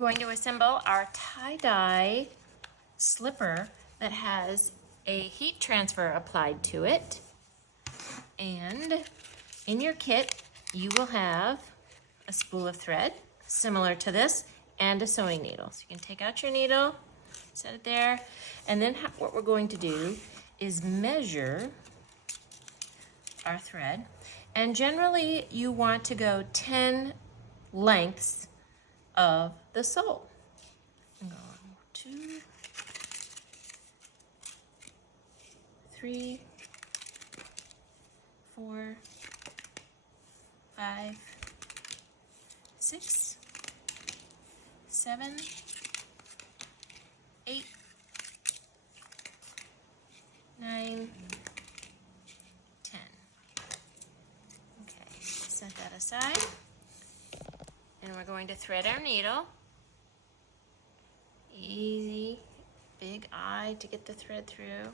going to assemble our tie-dye slipper that has a heat transfer applied to it. And in your kit, you will have a spool of thread similar to this and a sewing needle. So you can take out your needle, set it there, and then what we're going to do is measure our thread. And generally you want to go 10 lengths of the sole. Go 2, 3, 4, 5, 6, 7, 8, 9, 10. Okay, set that aside. And we're going to thread our needle. Easy, big eye to get the thread through.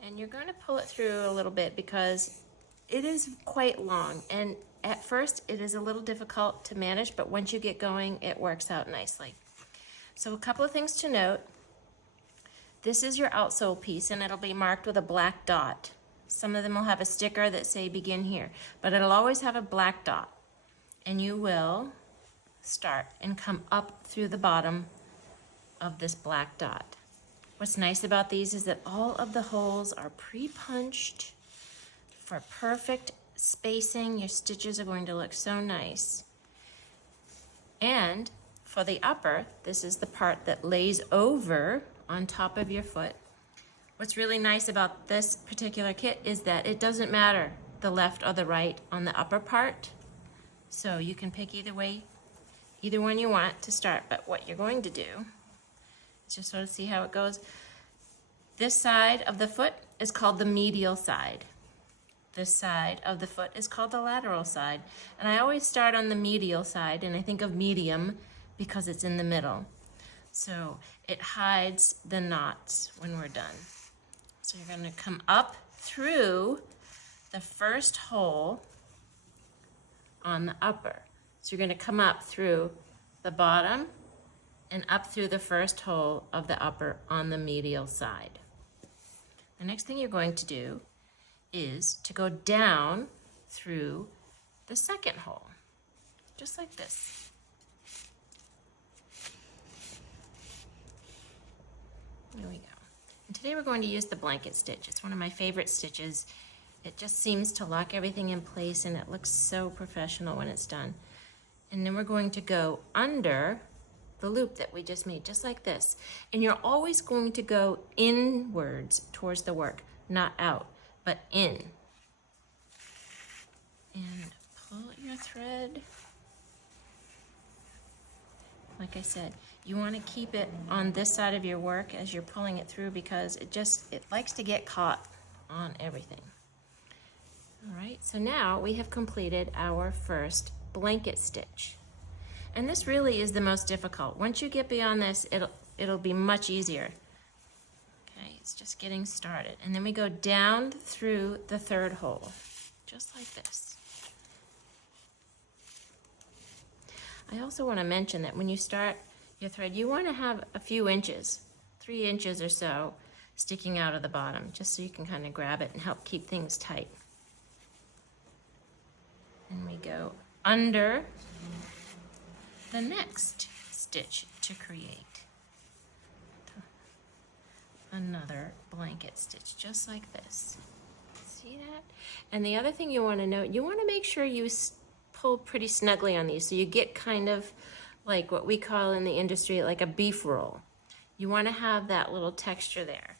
And you're going to pull it through a little bit because it is quite long. And at first it is a little difficult to manage, but once you get going, it works out nicely. So a couple of things to note. This is your outsole piece and it'll be marked with a black dot. Some of them will have a sticker that say begin here, but it'll always have a black dot. And you will start and come up through the bottom of this black dot. What's nice about these is that all of the holes are pre-punched for perfect spacing. Your stitches are going to look so nice. And for the upper, this is the part that lays over on top of your foot. What's really nice about this particular kit is that it doesn't matter the left or the right on the upper part. So you can pick either way, either one you want to start. But what you're going to do is just sort of see how it goes. This side of the foot is called the medial side. This side of the foot is called the lateral side. And I always start on the medial side, and I think of medium because it's in the middle. So it hides the knots when we're done. So you're going to come up through the first hole on the upper. So you're going to come up through the bottom and up through the first hole of the upper on the medial side. The next thing you're going to do is to go down through the second hole, just like this. There we go. And today we're going to use the blanket stitch. It's one of my favorite stitches. It just seems to lock everything in place and it looks so professional when it's done. And then we're going to go under the loop that we just made, just like this. And you're always going to go inwards towards the work, not out, but in. And pull your thread. Like I said, you want to keep it on this side of your work as you're pulling it through because it likes to get caught on everything. All right, so now we have completed our first blanket stitch. And this really is the most difficult. Once you get beyond this, it'll be much easier. Okay, it's just getting started. And then we go down through the third hole, just like this. I also want to mention that when you start your thread, you want to have a few inches, 3 inches or so, sticking out of the bottom, just so you can kind of grab it and help keep things tight. And we go under the next stitch to create another blanket stitch, just like this. See that? And the other thing you want to note, you want to make sure you pull pretty snugly on these so you get kind of like what we call in the industry like a beef roll. You want to have that little texture there.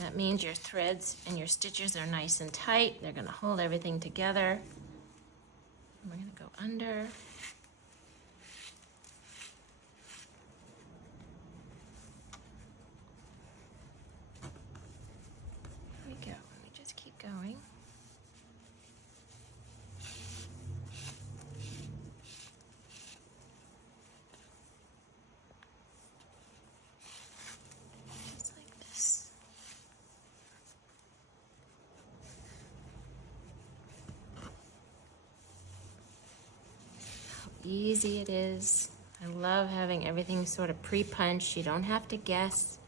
That means your threads and your stitches are nice and tight. They're going to hold everything together. We're going to go under. There we go. Let me just keep going. Just like this. easy it is. I love having everything sort of pre-punched. You don't have to guess.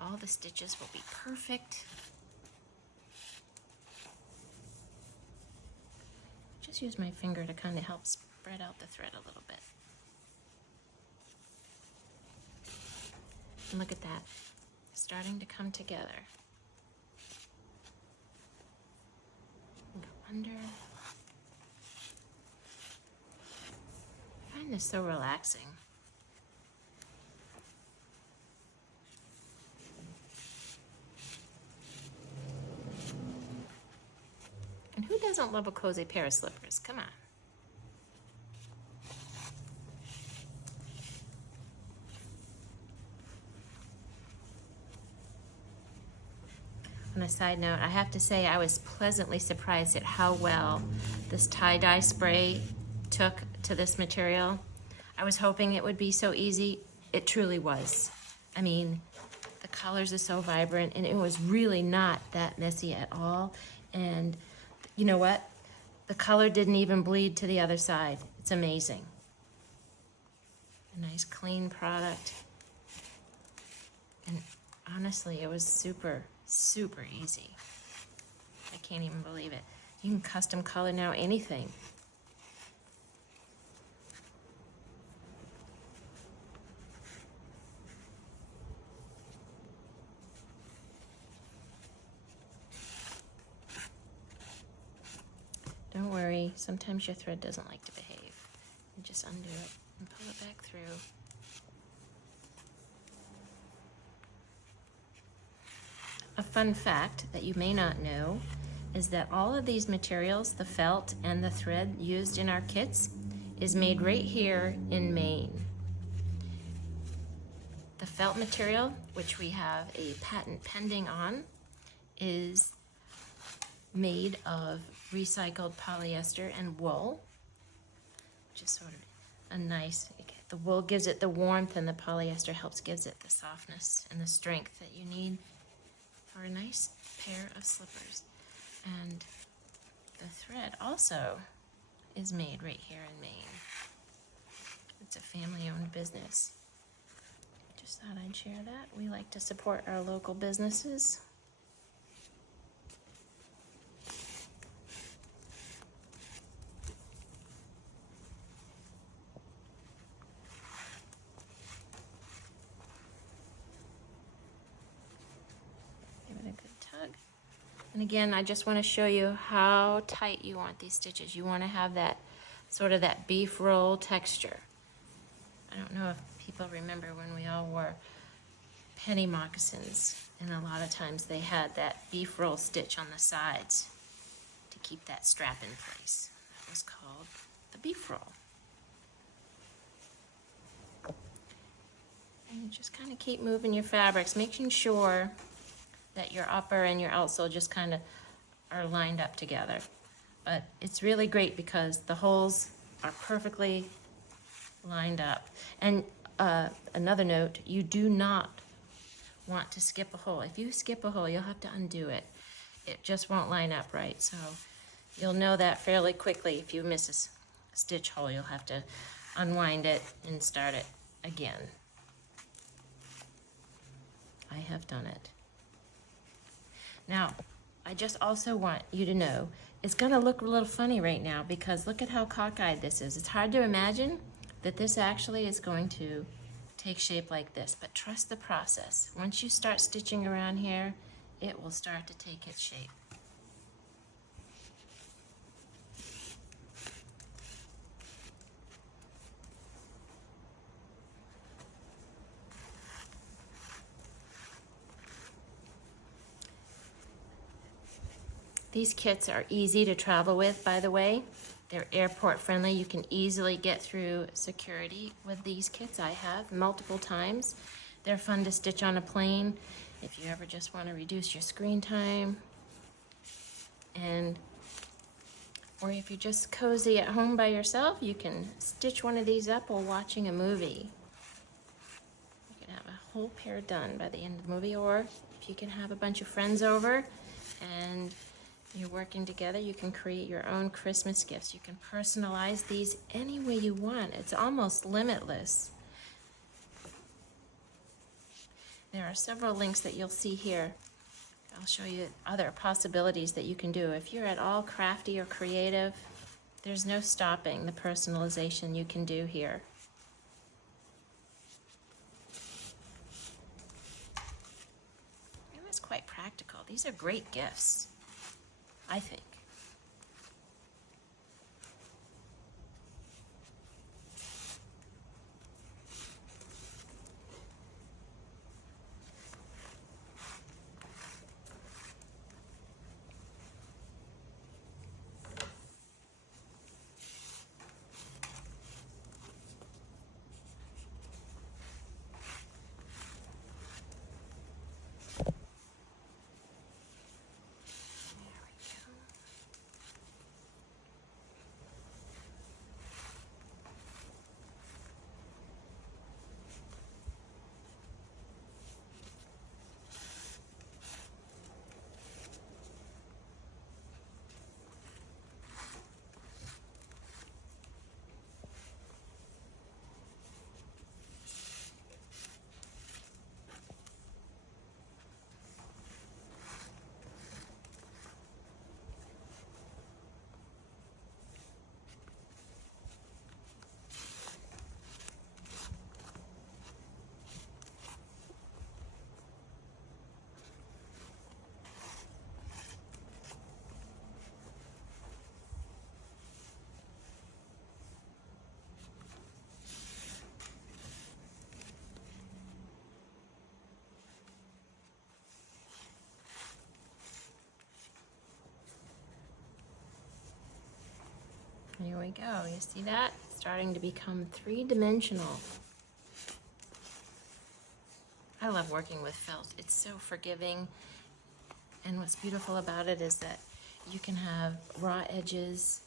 All the stitches will be perfect. Just use my finger to kind of help spread out the thread a little bit. And look at that, starting to come together. Go under. I find this so relaxing. And who doesn't love a cozy pair of slippers? Come on. On a side note, I have to say I was pleasantly surprised at how well this tie-dye spray took to this material. I was hoping it would be so easy. It truly was. I mean, the colors are so vibrant, and it was really not that messy at all. And you know what? The color didn't even bleed to the other side. It's amazing. A nice clean product. And honestly, it was super easy. I can't even believe it. You can custom color now anything. Don't worry, sometimes your thread doesn't like to behave. You just undo it and pull it back through. A fun fact that you may not know is that all of these materials, the felt and the thread used in our kits, is made right here in Maine. The felt material, which we have a patent pending on, is made of recycled polyester and wool, which is sort of a nice, the wool gives it the warmth and the polyester gives it the softness and the strength that you need for a nice pair of slippers. And the thread also is made right here in Maine. It's a family-owned business. Just thought I'd share that. We like to support our local businesses. And again, I just want to show you how tight you want these stitches. You want to have that sort of that beef roll texture. I don't know if people remember when we all wore penny moccasins, and a lot of times they had that beef roll stitch on the sides to keep that strap in place. That was called the beef roll. And you just kind of keep moving your fabrics, making sure that your upper and your outsole just kind of are lined up together. But it's really great because the holes are perfectly lined up. And another note, you do not want to skip a hole. If you skip a hole, you'll have to undo it. It just won't line up right. So you'll know that fairly quickly. If you miss a stitch hole, you'll have to unwind it and start it again. I have done it. Now, I just also want you to know, it's gonna look a little funny right now because look at how cockeyed this is. It's hard to imagine that this actually is going to take shape like this, but trust the process. Once you start stitching around here, it will start to take its shape. These kits are easy to travel with, by the way. They're airport friendly. You can easily get through security with these kits. I have multiple times. They're fun to stitch on a plane if you ever just want to reduce your screen time. Or if you're just cozy at home by yourself, you can stitch one of these up while watching a movie. You can have a whole pair done by the end of the movie, or if you can have a bunch of friends over and You're working together, you can create your own Christmas gifts. You can personalize these any way you want. It's almost limitless. There are several links that you'll see here. I'll show you other possibilities that you can do. If you're at all crafty or creative, there's no stopping the personalization you can do here. And it's quite practical. These are great gifts, I think. Here we go. You see that? It's starting to become three-dimensional. I love working with felt. It's so forgiving. And what's beautiful about it is that you can have raw edges.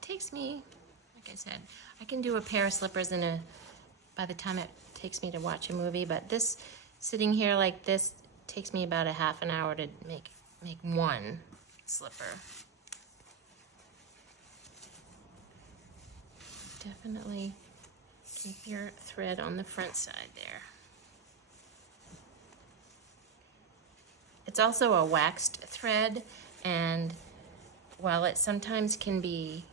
Takes me, like I said, I can do a pair of slippers by the time it takes me to watch a movie, but this, sitting here like this, takes me about a half an hour to make one slipper. Definitely keep your thread on the front side there. It's also a waxed thread, and while it sometimes can be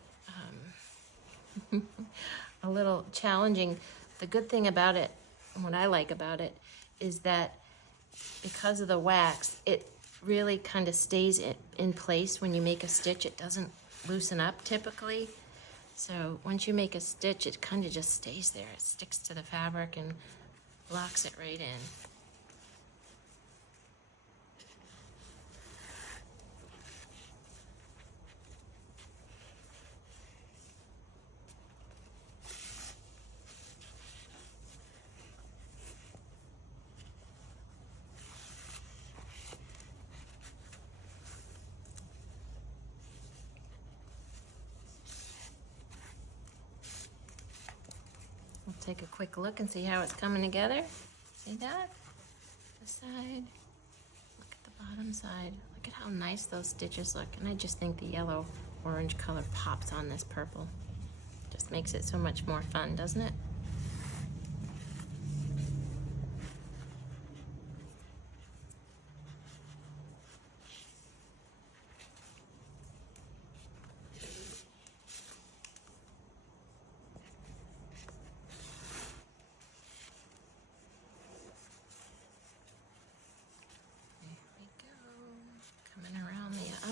a little challenging, the good thing about it, and what I like about it, is that because of the wax, it really kind of stays in place when you make a stitch. It doesn't loosen up typically. So once you make a stitch, it kind of just stays there. It sticks to the fabric and locks it right in. We'll take a quick look and see how it's coming together. See that? The side. Look at the bottom side. Look at how nice those stitches look. And I just think the yellow-orange color pops on this purple. Just makes it so much more fun, doesn't it?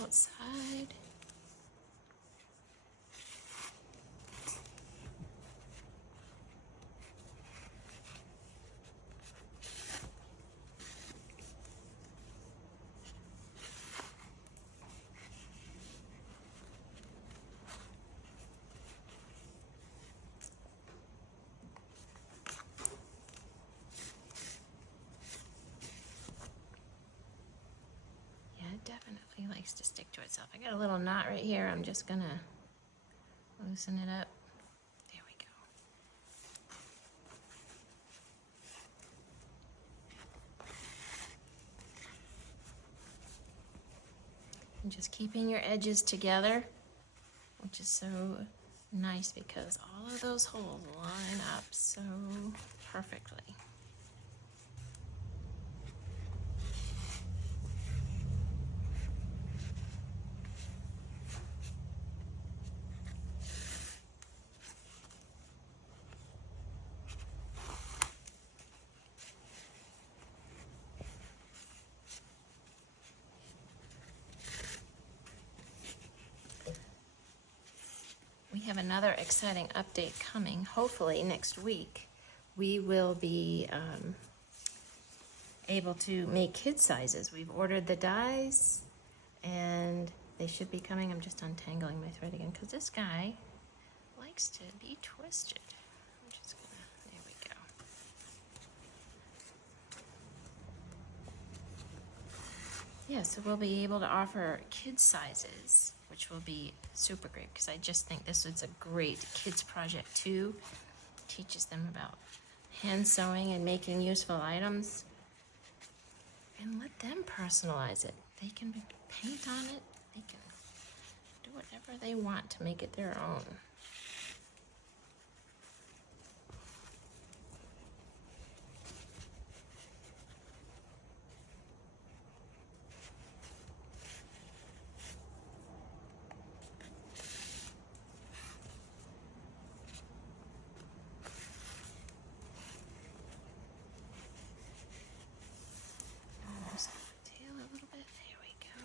Outside. likes to stick to itself. I got a little knot right here. I'm just gonna loosen it up. There we go. And just keeping your edges together, which is so nice because all of those holes line up so perfectly. We have another exciting update coming. Hopefully next week we will be able to make kid sizes. We've ordered the dyes and they should be coming. I'm just untangling my thread again because this guy likes to be twisted. I'm just gonna, there we go. Yeah, so we'll be able to offer kid sizes, which will be super great because I just think this is a great kids project too. Teaches them about hand sewing and making useful items. And let them personalize it. They can paint on it. They can do whatever they want to make it their own. Almost tail a little bit. There we go.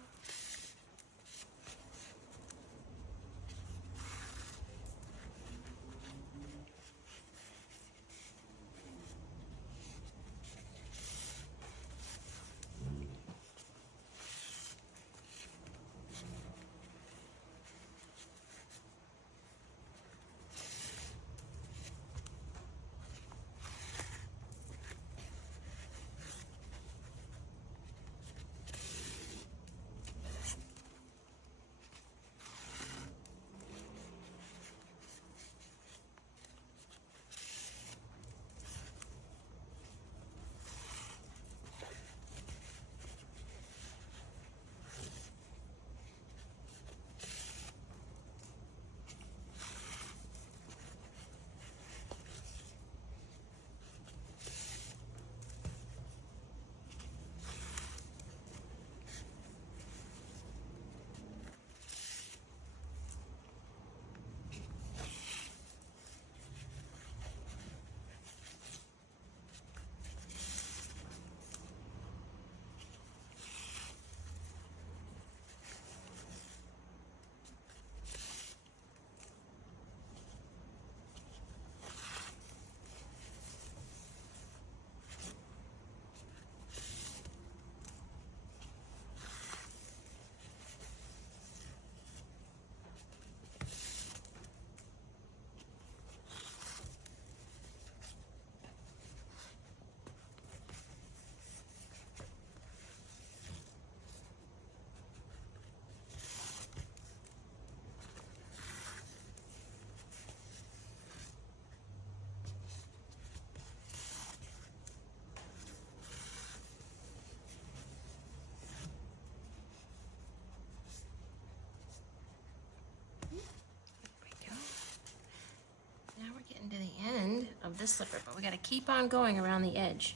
To the end of this slipper, but we got to keep on going around the edge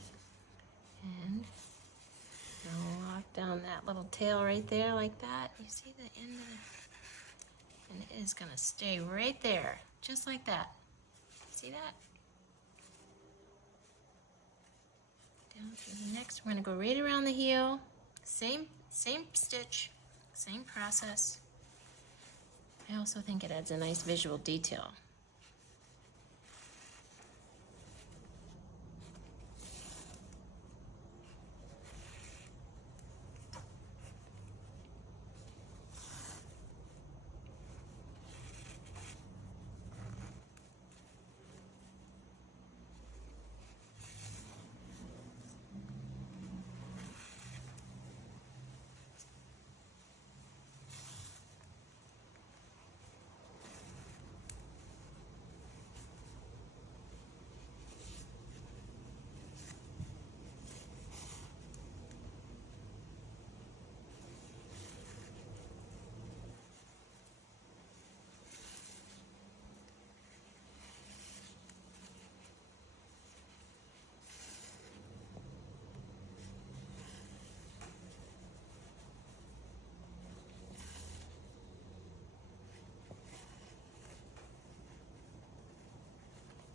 and lock down that little tail right there like that. You see the end of it, and it is going to stay right there just like that. See that? Down to the next, we're going to go right around the heel, same stitch, same process. I also think it adds a nice visual detail.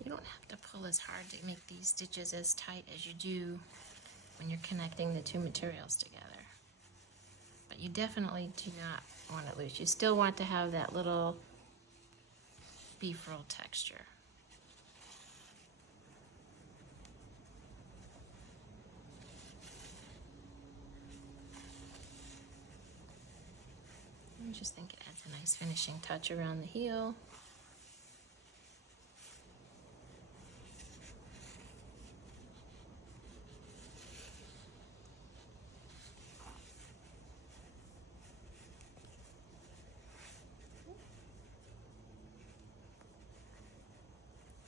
You don't have to pull as hard to make these stitches as tight as you do when you're connecting the two materials together. But you definitely do not want it loose. You still want to have that little beef roll texture. I just think it adds a nice finishing touch around the heel.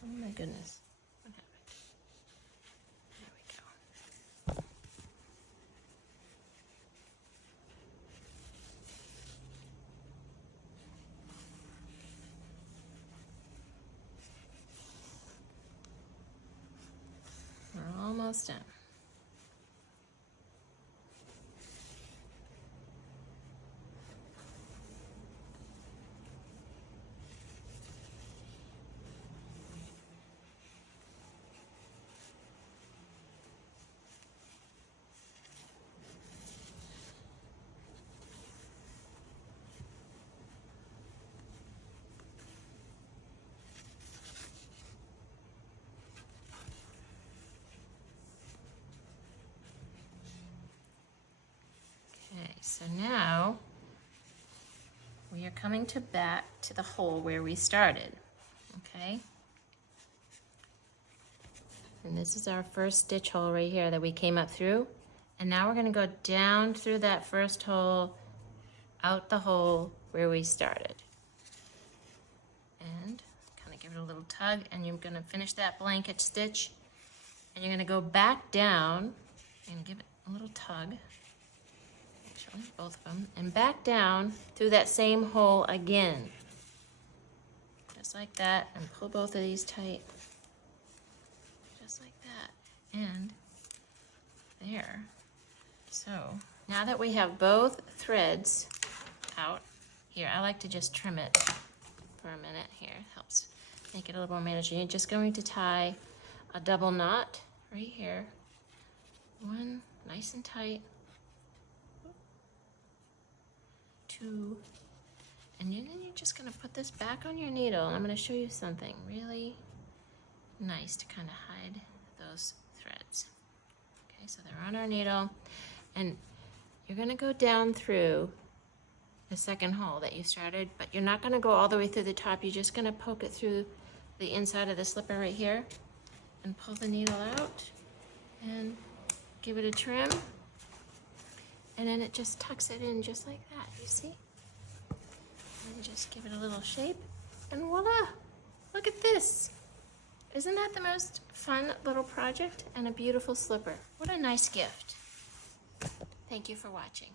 Oh my goodness. What happened? There we go. We're almost done. Okay, so now we are coming back to the hole where we started, okay? And this is our first stitch hole right here that we came up through. And now we're gonna go down through that first hole, out the hole where we started. And kind of give it a little tug, and you're gonna finish that blanket stitch, and you're gonna go back down, and give it a little tug, actually, both of them, and back down through that same hole again. Just like that, and pull both of these tight. Just like that, and there. So now that we have both threads out, here, I like to just trim it for a minute here. It helps make it a little more manageable. You're just going to tie a double knot right here. One, nice and tight. Two, and then you're just gonna put this back on your needle, and I'm gonna show you something really nice to kind of hide those threads. Okay, so they're on our needle, and you're gonna go down through the second hole that you started, but you're not gonna go all the way through the top. You're just gonna poke it through the inside of the slipper right here and pull the needle out and give it a trim, and then it just tucks it in just like that, you see? And just give it a little shape, and voila! Look at this! Isn't that the most fun little project? And a beautiful slipper. What a nice gift. Thank you for watching.